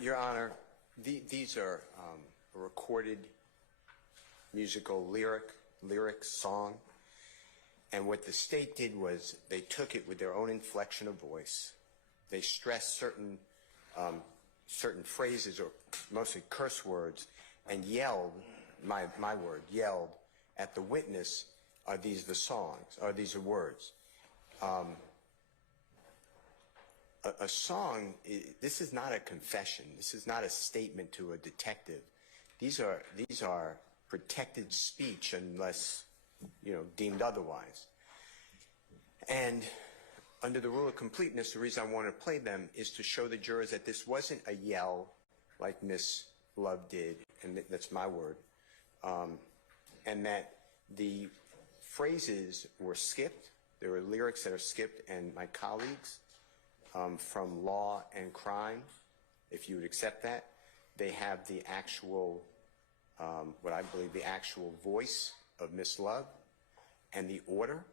Your Honor, these are a recorded musical lyric song, and what the state did was they took it with their own inflection of voice. They stressed certain phrases, or mostly curse words, and yelled, my word, yelled at the witness, are these the songs, are these the words? A song, this is not a confession. This is not a statement to a detective. These are protected speech unless, deemed otherwise. And under the rule of completeness, the reason I want to play them is to show the jurors that this wasn't a yell like Miss Love did, and that's my word, and that the phrases were skipped. There were lyrics that are skipped, and my colleagues from Law and Crime, if you would accept that, they have the actual, what I believe the actual voice of Miss Love and the order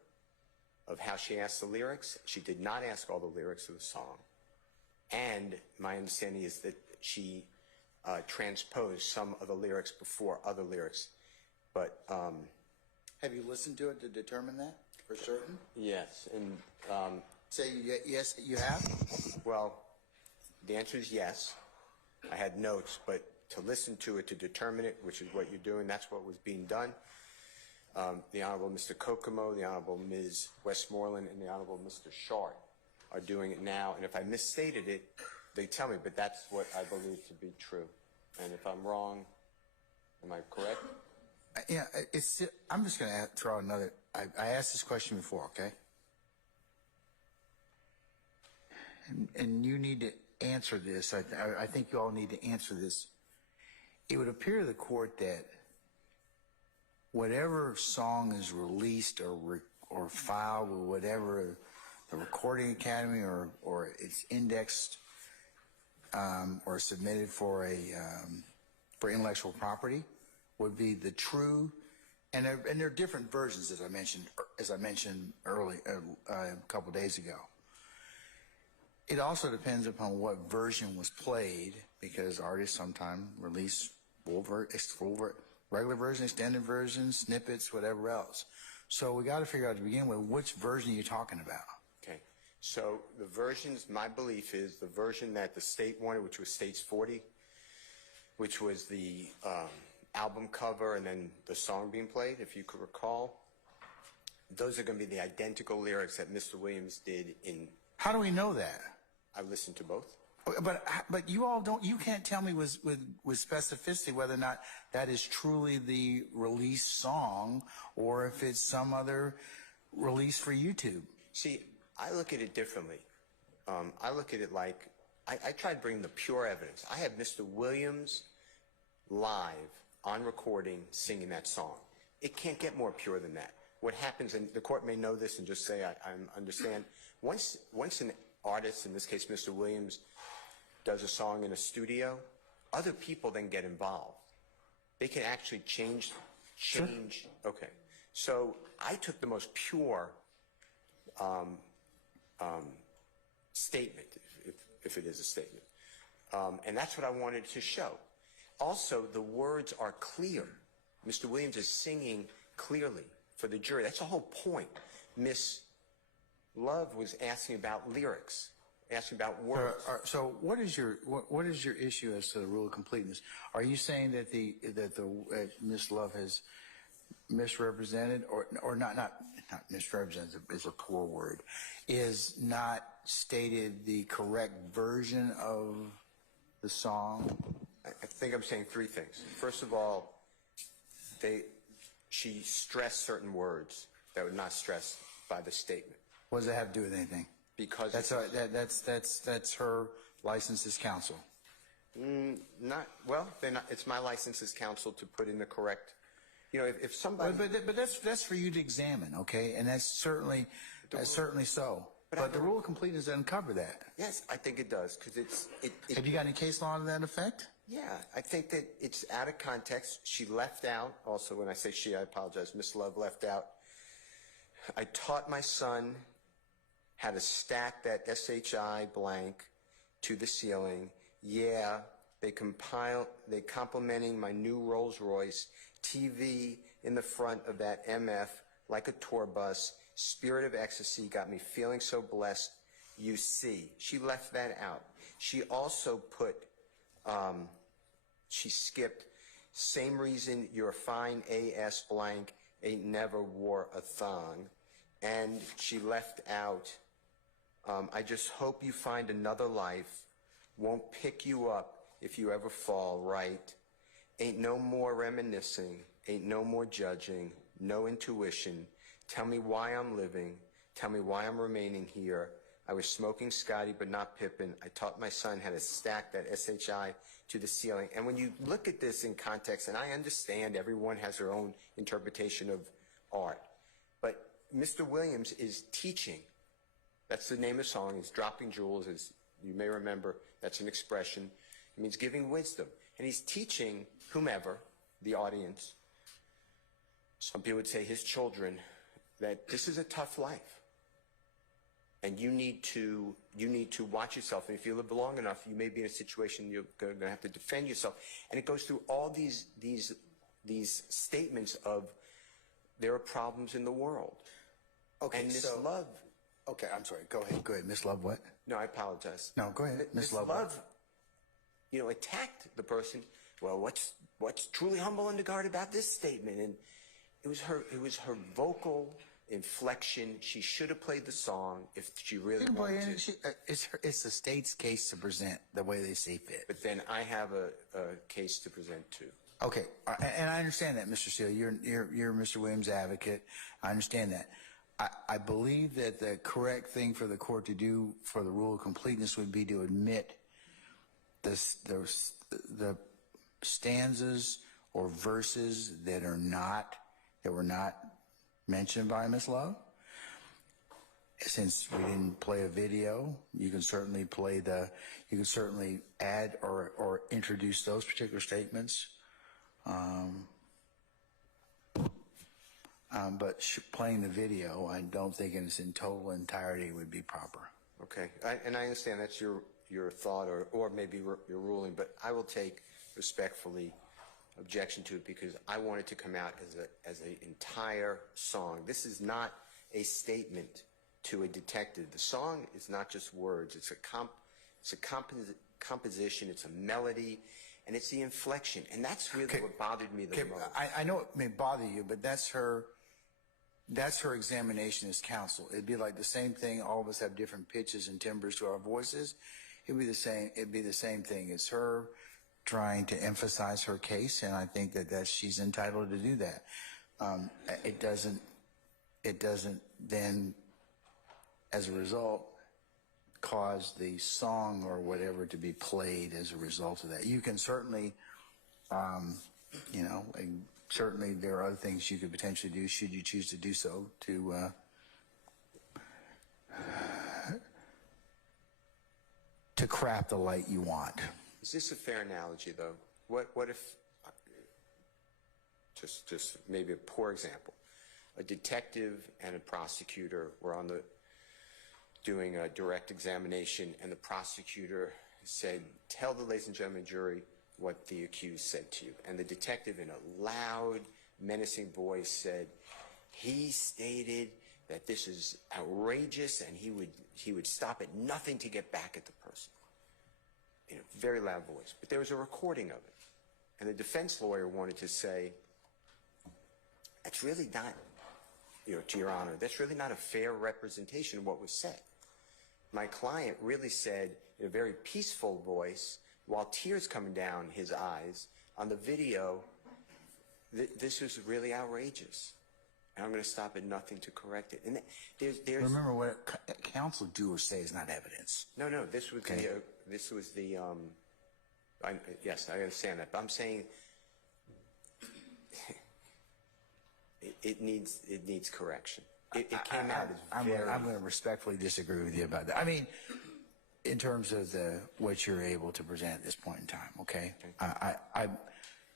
of how she asked the lyrics. She did not ask all the lyrics of the song. And my understanding is that she transposed some of the lyrics before other lyrics. But have you listened to it to determine that for certain? Yes. And say yes, you have? Well, the answer is yes. I had notes, but to listen to it, to determine it, which is what you're doing, that's what was being done. The Honorable Mr. Kokomo, the Honorable Ms. Westmoreland, and the Honorable Mr. Short are doing it now. And if I misstated it, they tell me, but that's what I believe to be true. And if I'm wrong, am I correct? Yeah, I'm just going to throw another. I asked this question before, okay? And you need to answer this. I think you all need to answer this. It would appear to the court that whatever song is released or filed with whatever the Recording Academy or it's indexed or submitted for intellectual property would be the true, and there are different versions as I mentioned early a couple days ago. It also depends upon what version was played, because artists sometimes release regular version, extended version, snippets, whatever else. So we got to figure out to begin with which version you're talking about. Okay. So the versions, my belief is the version that the state wanted, which was States 40, which was the album cover and then the song being played, if you could recall. Those are going to be the identical lyrics that Mr. Williams did in. How do we know that? I listened to both. But you all don't. You can't tell me with specificity whether or not that is truly the released song or if it's some other release for YouTube. See, I look at it differently. I look at it like I try to bring the pure evidence. I have Mr. Williams live on recording singing that song. It can't get more pure than that. What happens, and the court may know this and just say I understand. Once an artist, in this case Mr. Williams, does a song in a studio, other people then get involved. They can actually change. Sure. Okay. So I took the most pure statement, if it is a statement. And that's what I wanted to show. Also, the words are clear. Mr. Williams is singing clearly for the jury. That's the whole point. Miss Love was asking about lyrics, asking about words. So what is your issue as to the rule of completeness? Are you saying that Miss Love has misrepresented, or not misrepresented is a poor word, is not stated the correct version of the song? I think I'm saying three things. First of all, she stressed certain words that were not stressed by the statement. What does that have to do with anything? Because that's her license as counsel. It's my license as counsel to put in the correct. If somebody. But that's for you to examine, okay? And that's certainly so. But the rule of completeness doesn't cover that. Yes, I think it does, because Have you got any case law to that effect? Yeah, I think that it's out of context. She left out. Also, when I say she, I apologize. Miss Love left out. I taught my son how to stack that SHI blank to the ceiling. Yeah, They complimenting my new Rolls Royce, TV in the front of that MF like a tour bus. Spirit of ecstasy got me feeling so blessed. You see, she left that out. She also put, she skipped, same reason you're fine AS blank, ain't never wore a thong. And she left out, I just hope you find another life, won't pick you up if you ever fall, right? Ain't no more reminiscing, ain't no more judging, no intuition. Tell me why I'm living, tell me why I'm remaining here. I was smoking Scotty, but not Pippin. I taught my son how to stack that SHI to the ceiling. And when you look at this in context, and I understand everyone has their own interpretation of art, but Mr. Williams is teaching. That's the name of the song, is Droppin Jewels, as you may remember, that's an expression. It means giving wisdom. And he's teaching whomever, the audience, some people would say his children, that this is a tough life. And you need to watch yourself. And if you live long enough, you may be in a situation you're going to have to defend yourself. And it goes through all these statements of there are problems in the world. Okay, and this love. Okay, I'm sorry. Go ahead. Go ahead. Miss Love, what? No, I apologize. No, go ahead. Miss Love, Love, attacked the person. Well, what's truly humble and guard about this statement? And it was her vocal inflection. She should have played the song if she really wanted to. It's the state's case to present the way they see fit. But then I have a case to present too. Okay, and I understand that, Mr. Steele. You're Mr. Williams' advocate. I understand that. I believe that the correct thing for the court to do for the rule of completeness would be to admit the stanzas or verses that were not mentioned by Ms. Love. Since we didn't play a video, you can certainly add or introduce those particular statements. But playing the video, I don't think in its total entirety would be proper. Okay, and I understand that's your thought or maybe your ruling, but I will take respectfully objection to it because I want it to come out as an entire song. This is not a statement to a detective. The song is not just words. It's a composition. It's a melody, and it's the inflection. And that's really what bothered me the most. I know it may bother you, but that's her examination as counsel. It'd be like the same thing. All of us have different pitches and timbres to our voices. It'd be the same thing. It's her trying to emphasize her case, and I think that she's entitled to do that. It doesn't then, as a result, cause the song or whatever to be played as a result of that. You can certainly, certainly there are other things you could potentially do should you choose to do so to craft the light you want. Is this a fair analogy, though? What if, just maybe a poor example, a detective and a prosecutor were doing a direct examination, and the prosecutor said, tell the ladies and gentlemen jury what the accused said to you. And the detective in a loud, menacing voice said, he stated that this is outrageous and he would stop at nothing to get back at the person. In a very loud voice. But there was a recording of it. And the defense lawyer wanted to say, that's really not, to your honor, that's really not a fair representation of what was said. My client really said in a very peaceful voice, while tears coming down his eyes, on the video, this was really outrageous. And I'm going to stop at nothing to correct it. And there's remember what counsel do or say is not evidence. No, this was okay. Yes, I understand that. But I'm saying it needs correction. It came out as very... I'm going to respectfully disagree with you about that. I mean, in terms of what you're able to present at this point in time, okay?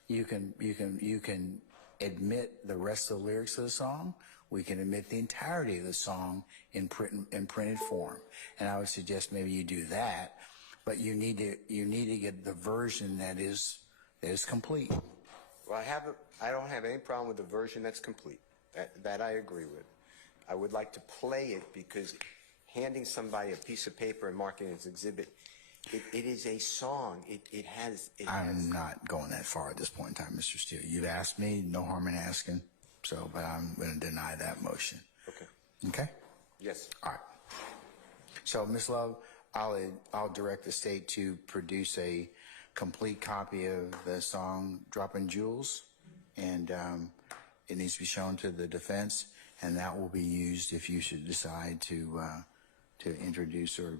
You can admit the rest of the lyrics of the song. We can admit the entirety of the song in printed form. And I would suggest maybe you do that. but you need to get the version that is complete. Well, I don't have any problem with the version that's complete. That I agree with. I would like to play it because handing somebody a piece of paper and marking it as exhibit, it is a song. I'm not going that far at this point in time, Mr. Steele. You've asked me, no harm in asking. So, but I'm going to deny that motion. Okay. Okay? Yes. All right. So, Ms. Love, I'll direct the state to produce a complete copy of the song "Droppin Jewels," and it needs to be shown to the defense, and that will be used if you should decide to introduce or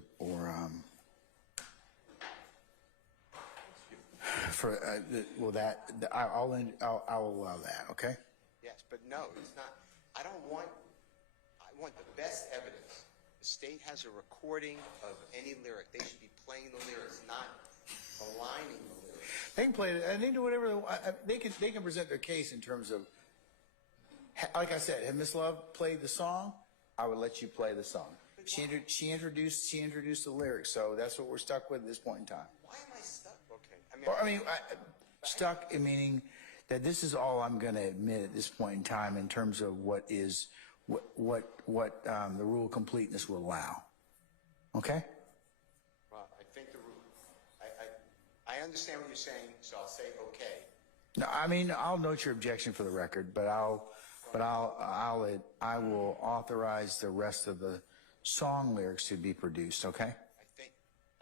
for I'll allow that. Okay. Yes, but no, it's not. I want the best evidence. The state has a recording of any lyric. They should be playing the lyrics, not aligning the lyrics. They can play it, and they can do whatever they can present their case in terms of. Like I said, had Ms. Love played the song, I would let you play the song. She introduced the lyrics, so that's what we're stuck with at this point in time. Why am I stuck? Okay. Stuck meaning that this is all I'm going to admit at this point in time in terms of what the rule of completeness will allow. Okay. Well, I think the rule. I understand what you're saying, so I'll say okay. No, I'll note your objection for the record, but I will authorize the rest of the song lyrics to be produced. Okay.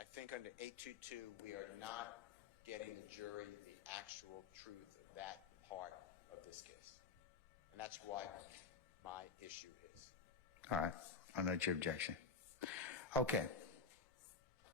I think under 822 we are not getting the jury the actual truth of that part of this case, and that's why my issue is. All right. I'll note your objection. Okay.